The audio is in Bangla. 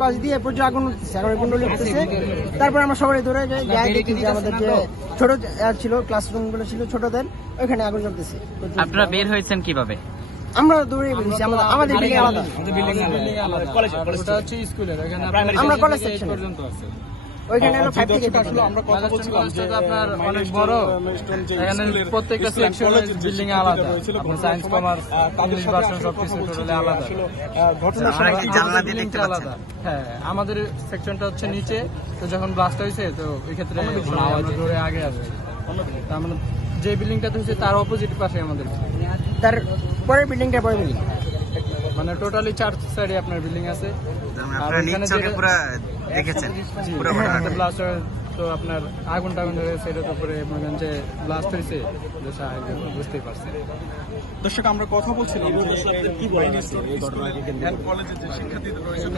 পাশ দিয়ে প্রচুর আগুন উঠতেছে, আগুন উঠতেছে। তারপর আমরা সবাই ধরে যাই, দেখি যে আমাদের যে ছোট ছিল ক্লাসরুম গুলো ছিল ছোটদের, ওইখানে আগুন জ্বলতেছে। আপনারা বের হয়েছেন কিভাবে? আমরা দৌড়ে বেরিয়েছি, আমাদের বিল্ডিং আলাদা, আমরা কলেজ সেকশন পর্যন্ত আছে। ওইখানে হলো 5 থেকে আমরা কথা বলছিলাম যে আপনার অনেক বড়, এখানে প্রত্যেকটা সেকশনের বিল্ডিং আলাদা, আপনার সায়েন্স কমার্স ইংলিশ ভার্সন সবকিছু টোটালি আলাদা, ঘটনা বিল্ডিংটা আলাদা। হ্যাঁ, আমাদের সেকশনটা হচ্ছে নিচে, তো যখন ব্লাস্ট হয়েছে তো ওই ক্ষেত্রে আমরা ধরে আগে আসবে, তার মানে যে বিল্ডিংটাতে হচ্ছে তার অপোজিট পাশে আমাদের, তার পরের বিল্ডিংটা পরের বিল্ডিং, মানে টোটালি 4 সাইডে আপনার বিল্ডিং আছে। আর এখানে যে দেখেছেন ব্লাস্ট হয়, তো আপনার আগুন টাগুন ধরে সেটার উপরে মনে করেন যে ব্লাস্ট হয়েছে, বুঝতেই পারছেন। দর্শক, আমরা কথা বলছিলাম যে কি বলেন এই ঘটনাকে কেন্দ্র করে? কলেজের যে শিক্ষার্থীদের রয়েছে